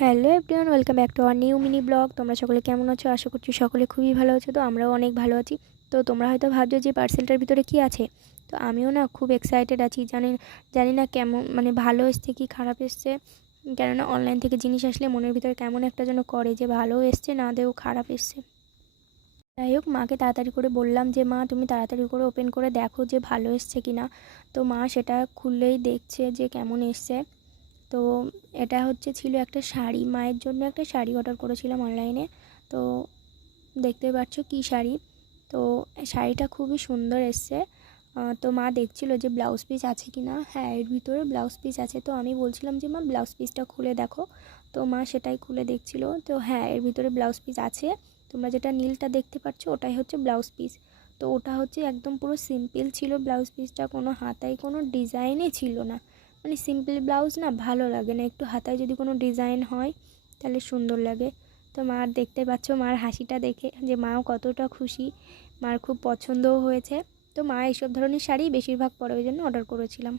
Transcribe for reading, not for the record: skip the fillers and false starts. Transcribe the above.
Hello everyone, welcome back to our new mini blog. তোমরা সকলে কেমন আছো? আশা করছি সকলে খুবই ভালো আছো। তো আমরাও অনেক ভালো আছি। তো তোমরা হয়তো ভাবছো যে পার্সেলটার ভিতরে কি আছে। তো আমিও না খুব এক্সাইটেড আছি। জানি না কেমন, মানে ভালো এসছে কি খারাপ এসছে। কেননা অনলাইন থেকে জিনিস আসলে মনের ভিতরে কেমন একটা যেন করে যে ভালো এসছে না দেও খারাপ এসছে। যাই হোক, মাকে তাড়াতাড়ি করে বললাম যে মা তুমি তাড়াতাড়ি করে ওপেন করে দেখো যে ভালো এসছে কি না। তো মা সেটা খুললেই দেখছে যে কেমন এসছে। তো এটা ছিল একটা শাড়ি, মায়ের জন্য একটা শাড়ি অর্ডার করেছিলাম অনলাইনে। তো দেখতে পাচ্ছ কী শাড়ি। তো শাড়িটা খুবই সুন্দর এসছে। তো মা দেখছিল যে ব্লাউজ পিস আছে কি না। হ্যাঁ, এর ভিতরে ব্লাউজ পিস আছে। তো আমি বলছিলাম যে মা ব্লাউজ পিসটা খুলে দেখো। তো মা সেটাই খুলে দেখছিল। তো হ্যাঁ, এর ভিতরে ব্লাউজ পিস আছে। তোমরা যেটা নীলটা দেখতে পাচ্ছ ওটাই হচ্ছে ব্লাউজ পিস। তো ওটা একদম পুরো সিম্পল ছিল ব্লাউজ পিসটা, কোনো হাতায় কোনো ডিজাইনই ছিল না। মানে সিম্পল ব্লাউজ না ভালো লাগে না, একটু হাতায় যদি কোনো ডিজাইন হয় তাহলে সুন্দর লাগে। তো মার দেখতে পাচ্ছ মার হাসিটা দেখে যে মাও কতটা খুশি, মার খুব পছন্দও হয়েছে। তো মা এইসব ধরনের শাড়ি বেশিরভাগ পরে, ওই জন্য অর্ডার করেছিলাম।